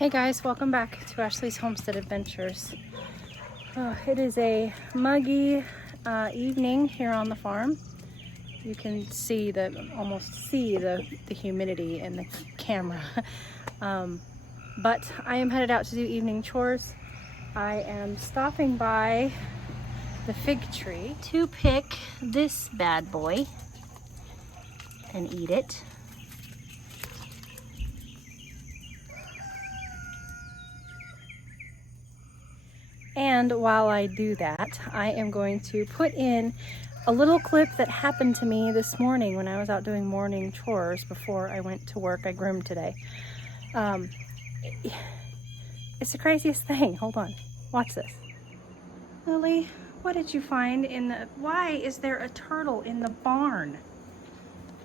Hey guys, welcome back to Ashley's Homestead Adventures. It is a muggy evening here on the farm. You can see almost see the humidity in the camera. But I am headed out to do evening chores. I am stopping by the fig tree to pick this bad boy and eat it. And while I do that, I am going to put in a little clip that happened to me this morning when I was out doing morning chores before I went to work. I groomed today. It's the craziest thing. Hold on. Watch this. Lily, what did you find in the... Why is there a turtle in the barn?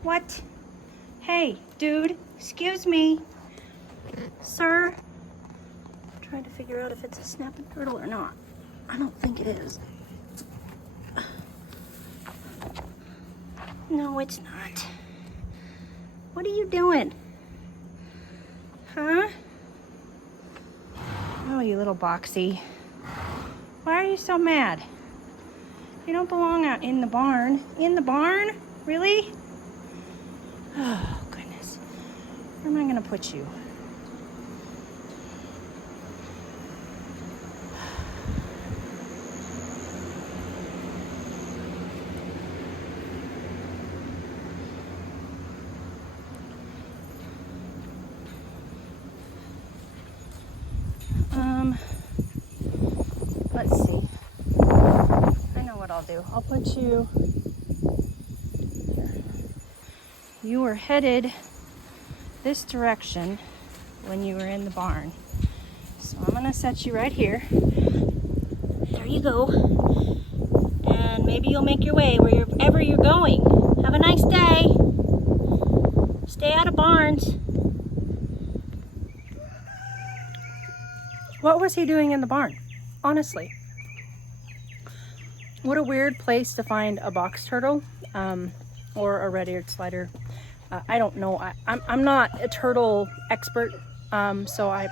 What? Hey, dude, excuse me. Sir? Trying to figure out if it's a snapping turtle or not. I don't think it is. No, it's not. What are you doing? Huh? Oh, you little boxy. Why are you so mad? You don't belong out in the barn. In the barn? Really? Oh, goodness. Where am I gonna put you? Let's see. I know what I'll do. I'll put you here. You were headed this direction when you were in the barn. So I'm gonna set you right here. There you go. And maybe you'll make your way wherever you're going. Have a nice day. Stay out of barns. What was he doing in the barn? Honestly, what a weird place to find a box turtle or a red-eared slider. I don't know. I'm not a turtle expert, so I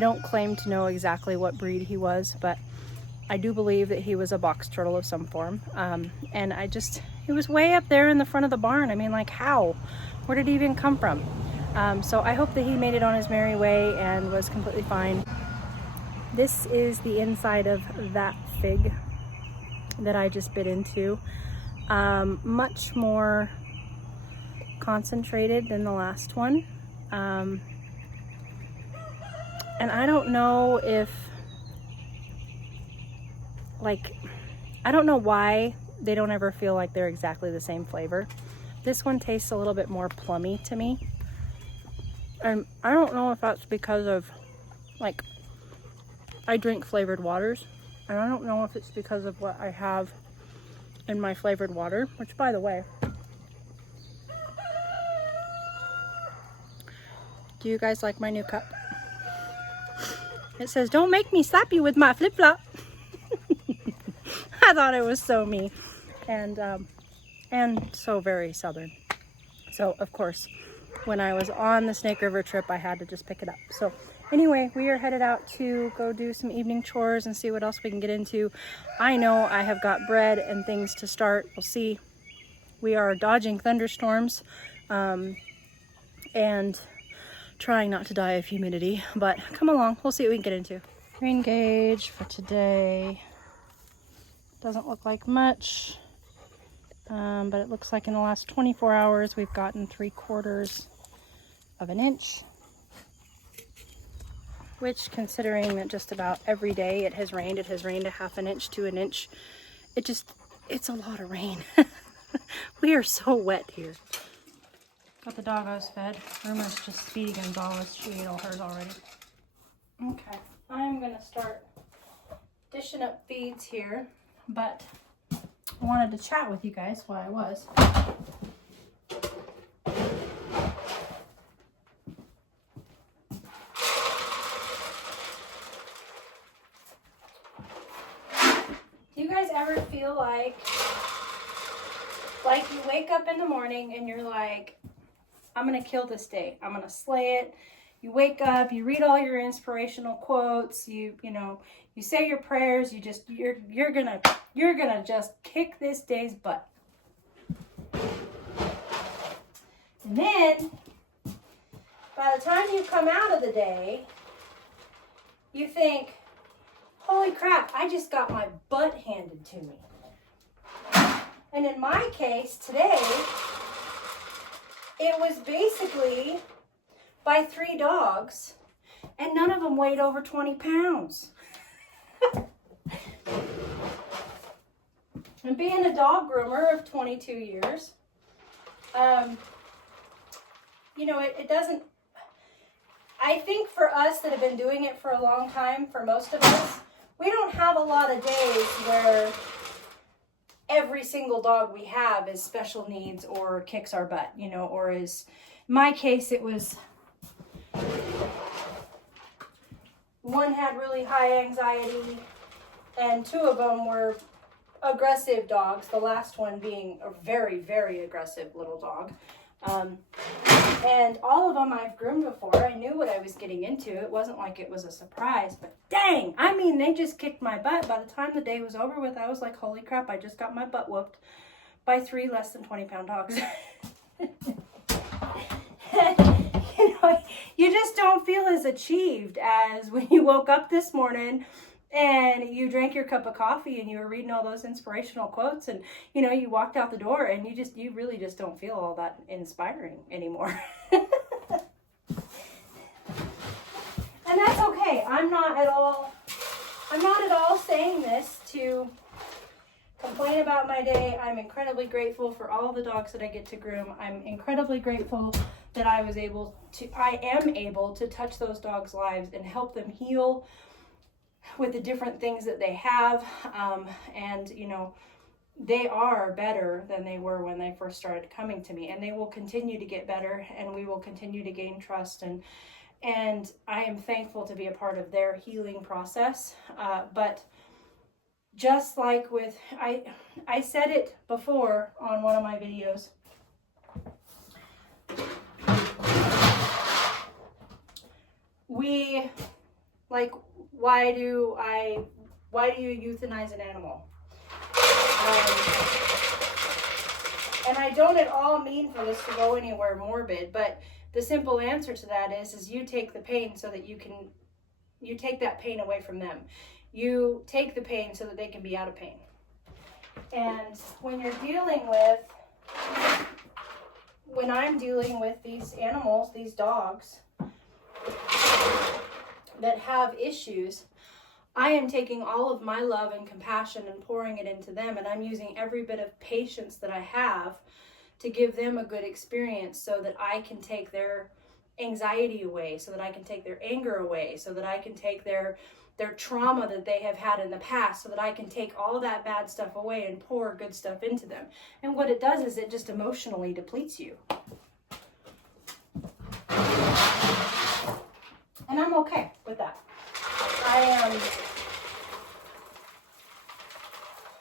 don't claim to know exactly what breed he was, but I do believe that he was a box turtle of some form. And he was way up there in the front of the barn. I mean, like, how? Where did he even come from? So I hope that he made it on his merry way and was completely fine. This is the inside of that fig that I just bit into. Much more concentrated than the last one. And I don't know if, I don't know why they don't ever feel like they're exactly the same flavor. This one tastes a little bit more plummy to me. And I don't know if that's because of, I drink flavored waters, and I don't know if it's because of what I have in my flavored water, which, by the way, do you guys like my new cup? It says, "Don't make me slap you with my flip-flop." I thought it was so me, and so very Southern. So, of course, when I was on the Snake River trip, I had to just pick it up. So anyway, we are headed out to go do some evening chores and see what else we can get into. I know I have got bread and things to start. We'll see. We are dodging thunderstorms and trying not to die of humidity, but come along. We'll see what we can get into. Rain gauge for today. Doesn't look like much, but it looks like in the last 24 hours we've gotten 3/4 of an inch. Which, considering that just about every day it has rained a 1/2 inch to an inch. It's a lot of rain. We are so wet here. Got the doggos fed. Rumour's just Speedy Gonzalez. She ate all hers already. Okay, I'm gonna start dishing up feeds here, but I wanted to chat with you guys while I was. Do you guys ever feel like you wake up in the morning and you're like, I'm gonna kill this day. I'm gonna slay it. you wake up, you read all your inspirational quotes, you know, you say your prayers, you're gonna just kick this day's butt. And then, by the time you come out of the day, you think, holy crap, I just got my butt handed to me. And in my case today, it was basically by 3 dogs, and none of them weighed over 20 pounds. And being a dog groomer of 22 years, you know, it doesn't, I think for us that have been doing it for a long time, for most of us, we don't have a lot of days where every single dog we have is special needs or kicks our butt, you know, or is, in my case, it was, one had really high anxiety and 2 of them were aggressive dogs, the last one being a very, very aggressive little dog. And all of them I've groomed before. I knew what I was getting into. It wasn't like it was a surprise, but dang, I mean, they just kicked my butt. By the time the day was over with, I was like, holy crap, I just got my butt whooped by 3 less than 20-pound dogs. You know, you just don't feel as achieved as when you woke up this morning and you drank your cup of coffee and you were reading all those inspirational quotes and, you know, you walked out the door and you really just don't feel all that inspiring anymore. And that's okay. I'm not at all saying this to complain about my day. I'm incredibly grateful for all the dogs that I get to groom. I'm incredibly grateful that I am able to touch those dogs' lives and help them heal with the different things that they have. And, you know, they are better than they were when they first started coming to me, and they will continue to get better, and we will continue to gain trust. And I am thankful to be a part of their healing process. But just like with, I said it before on one of my videos, why do you euthanize an animal? And I don't at all mean for this to go anywhere morbid, but the simple answer to that is you take the pain so that you take that pain away from them. You take the pain so that they can be out of pain. And when I'm dealing with these animals, these dogs that have issues, I am taking all of my love and compassion and pouring it into them, and I'm using every bit of patience that I have to give them a good experience so that I can take their anxiety away, so that I can take their anger away, so that I can take their trauma that they have had in the past, so that I can take all that bad stuff away and pour good stuff into them. And what it does is it just emotionally depletes you. And I'm okay with that. I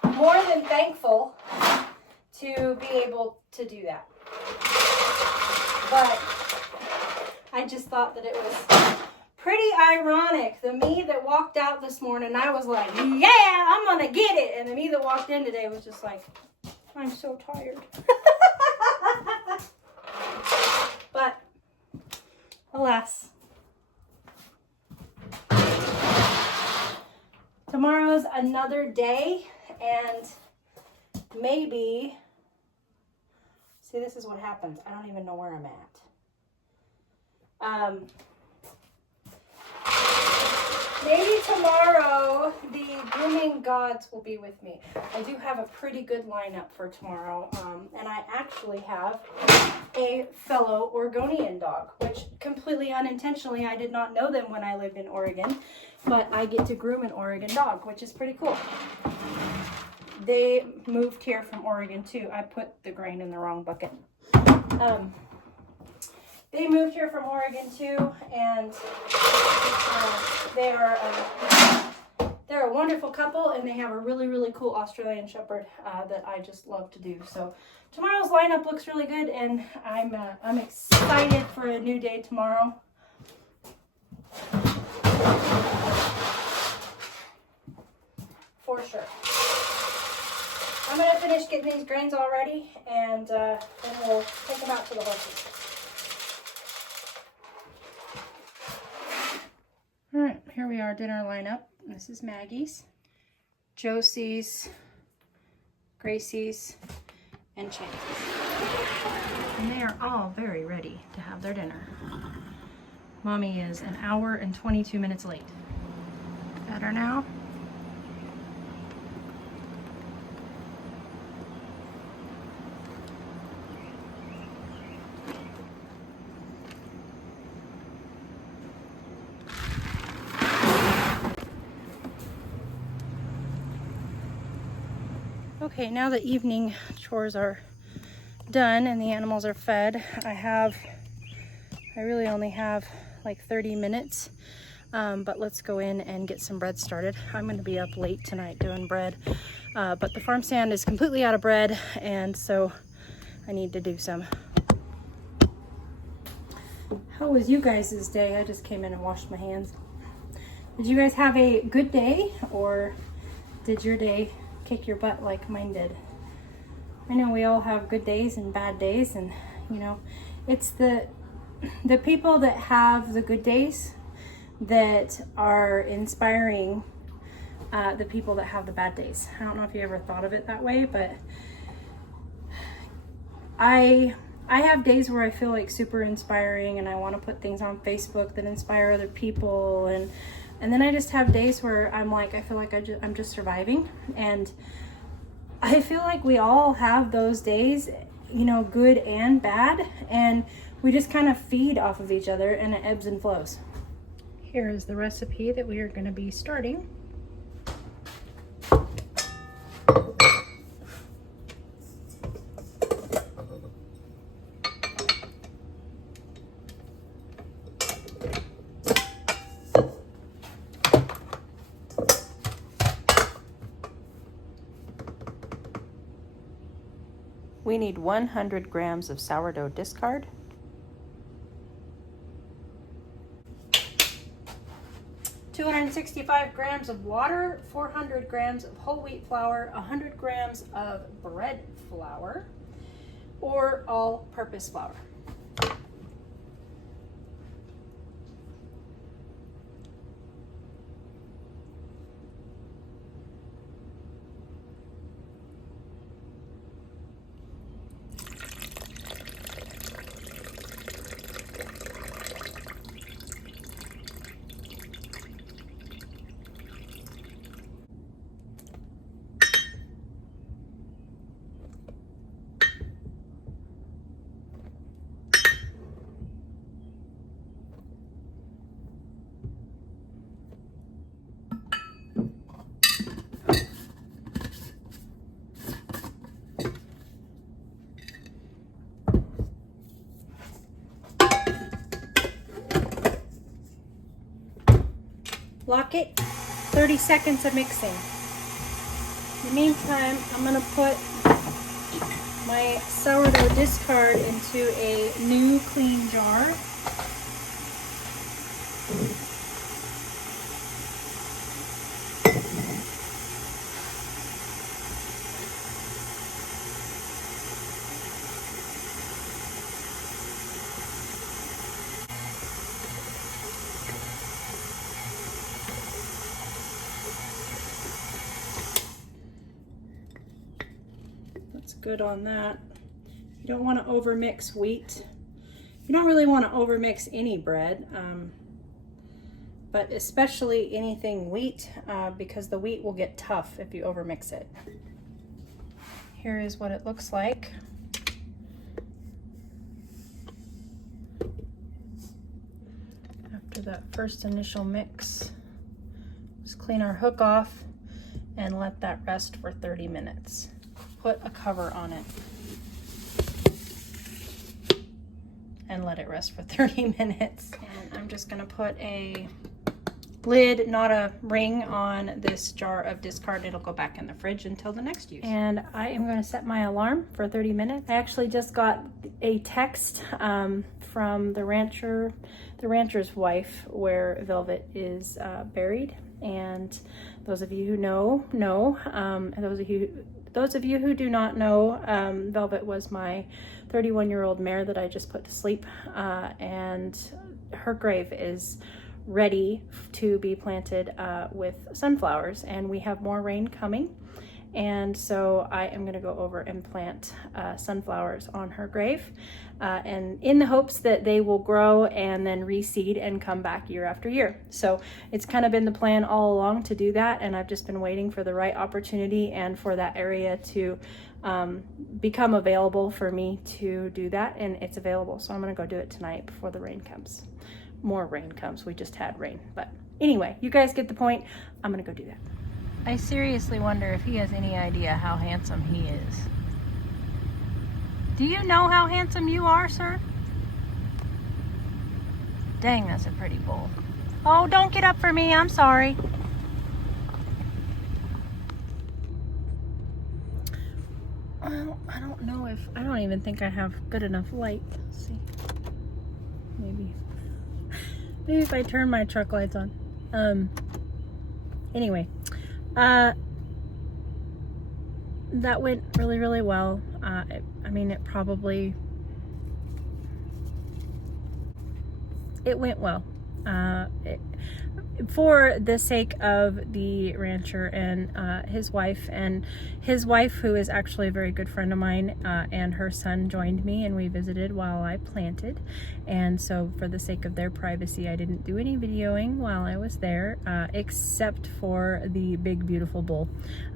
am more than thankful to be able to do that. But I just thought that it was pretty ironic. The me that walked out this morning, I was like, yeah, I'm gonna get it. And the me that walked in today was just like, I'm so tired. But alas, tomorrow's another day, and maybe, see, this is what happens. I don't even know where I'm at. Maybe tomorrow the grooming gods will be with me. I do have a pretty good lineup for tomorrow, and I actually have a fellow Oregonian dog, which completely unintentionally, I did not know them when I lived in Oregon, but I get to groom an Oregon dog, which is pretty cool. They moved here from Oregon too. I put the grain in the wrong bucket. They moved here from Oregon too, and they're a wonderful couple, and they have a really, really cool Australian Shepherd that I just love to do. So tomorrow's lineup looks really good, and I'm excited for a new day tomorrow. evening's grains already, and then we'll take them out to the horses. All right, here we are, dinner lineup. This is Maggie's, Josie's, Gracie's, and Chan's. And they are all very ready to have their dinner. Mommy is an hour and 22 minutes late. Better now? Okay, now the evening chores are done and the animals are fed, I really only have like 30 minutes, but let's go in and get some bread started. I'm going to be up late tonight doing bread, but the farm stand is completely out of bread, and so I need to do some. How was you guys' day? I just came in and washed my hands. Did you guys have a good day, or did your day kick your butt like mine did? I know we all have good days and bad days, and you know, it's the people that have the good days that are inspiring the people that have the bad days. I don't know if you ever thought of it that way, but I have days where I feel like super inspiring and I want to put things on Facebook that inspire other people, and then I just have days where I'm like, I feel like I'm just surviving. And I feel like we all have those days, you know, good and bad, and we just kind of feed off of each other, and it ebbs and flows. Here is the recipe that we are going to be starting. We need 100 grams of sourdough discard, 265 grams of water, 400 grams of whole wheat flour, 100 grams of bread flour, or all-purpose flour. Lock it, 30 seconds of mixing. In the meantime, I'm going to put my sourdough discard into a new clean jar. Good on that. You don't want to overmix wheat. You don't really want to overmix any bread, but especially anything wheat, because the wheat will get tough if you overmix it. Here is what it looks like. After that first initial mix, just clean our hook off and let that rest for 30 minutes. Put a cover on it and let it rest for 30 minutes. And I'm just gonna put a lid, not a ring, on this jar of discard. It'll go back in the fridge until the next use. And I am gonna set my alarm for 30 minutes. I actually just got a text from the rancher's wife where Velvet is buried. And those of you who know, those of you those of you who do not know, Velvet was my 31-year-old mare that I just put to sleep, and her grave is ready to be planted with sunflowers, and we have more rain coming. And so I am gonna go over and plant sunflowers on her grave, and in the hopes that they will grow and then reseed and come back year after year. So it's kind of been the plan all along to do that, and I've just been waiting for the right opportunity and for that area to become available for me to do that, and it's available. So I'm gonna go do it tonight before the rain comes. More rain comes, we just had rain. But anyway, you guys get the point. I'm gonna go do that. I seriously wonder if he has any idea how handsome he is. Do you know how handsome you are, sir? Dang, that's a pretty bull. Oh, don't get up for me, I'm sorry. Well, I don't know if, I don't even think I have good enough light. Let's see. Maybe if I turn my truck lights on. Anyway. That went really, really well. I mean, it went well. For the sake of the rancher and his wife, who is actually a very good friend of mine, and her son joined me, and we visited while I planted. And so for the sake of their privacy, I didn't do any videoing while I was there, except for the big beautiful bull,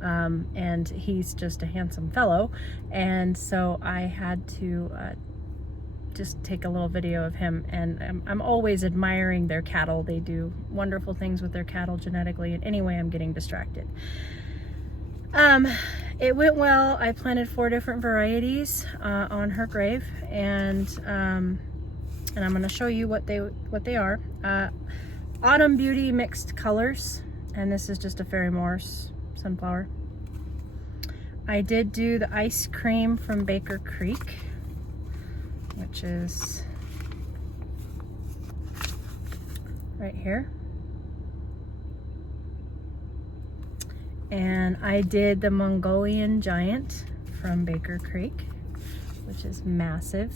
and he's just a handsome fellow, and so I had to just take a little video of him. And I'm always admiring their cattle. They do wonderful things with their cattle genetically. And anyway, I'm getting distracted. It went well. I planted 4 different varieties on her grave, and I'm going to show you what they are. Autumn Beauty mixed colors, and this is just a Fairy Morse sunflower. I did do the ice cream from Baker Creek, which is right here. And I did the Mongolian Giant from Baker Creek, which is massive.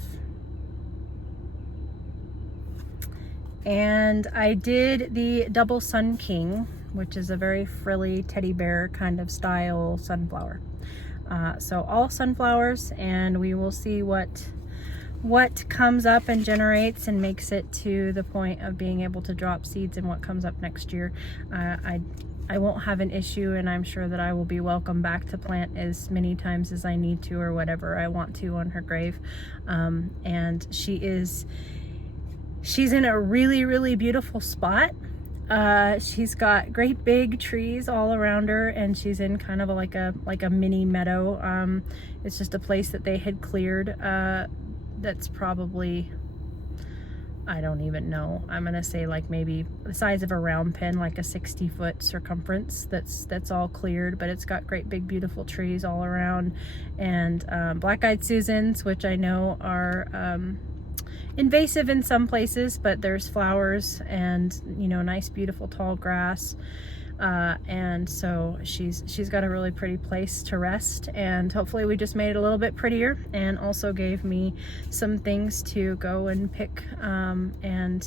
And I did the Double Sun King, which is a very frilly teddy bear kind of style sunflower. So all sunflowers, and we will see what comes up and generates and makes it to the point of being able to drop seeds and what comes up next year. I won't have an issue, and I'm sure that I will be welcome back to plant as many times as I need to or whatever I want to on her grave. And she's in a really, really beautiful spot. She's got great big trees all around her, and she's in kind of like a mini meadow. It's just a place that they had cleared. That's probably, I don't even know, I'm gonna say like maybe the size of a round pin, like a 60-foot circumference. That's all cleared, but it's got great big beautiful trees all around. And black-eyed Susans, which I know are invasive in some places, but there's flowers and, you know, nice beautiful tall grass. And so she's got a really pretty place to rest, and hopefully we just made it a little bit prettier, and also gave me some things to go and pick and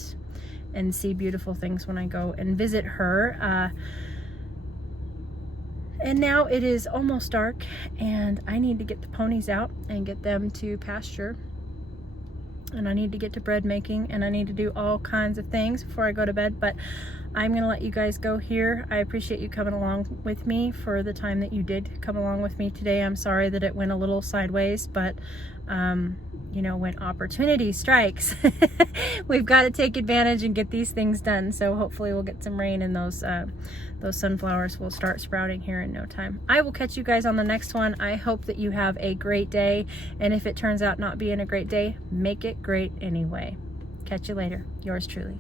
see beautiful things when I go and visit her. And now it is almost dark, and I need to get the ponies out and get them to pasture, and I need to get to bread making, and I need to do all kinds of things before I go to bed. But I'm gonna let you guys go here. I appreciate you coming along with me for the time that you did come along with me today. I'm sorry that it went a little sideways, but you know, when opportunity strikes, we've got to take advantage and get these things done. So hopefully we'll get some rain, and those sunflowers will start sprouting here in no time. I will catch you guys on the next one. I hope that you have a great day, and if it turns out not being a great day, make it great anyway. Catch you later. Yours truly.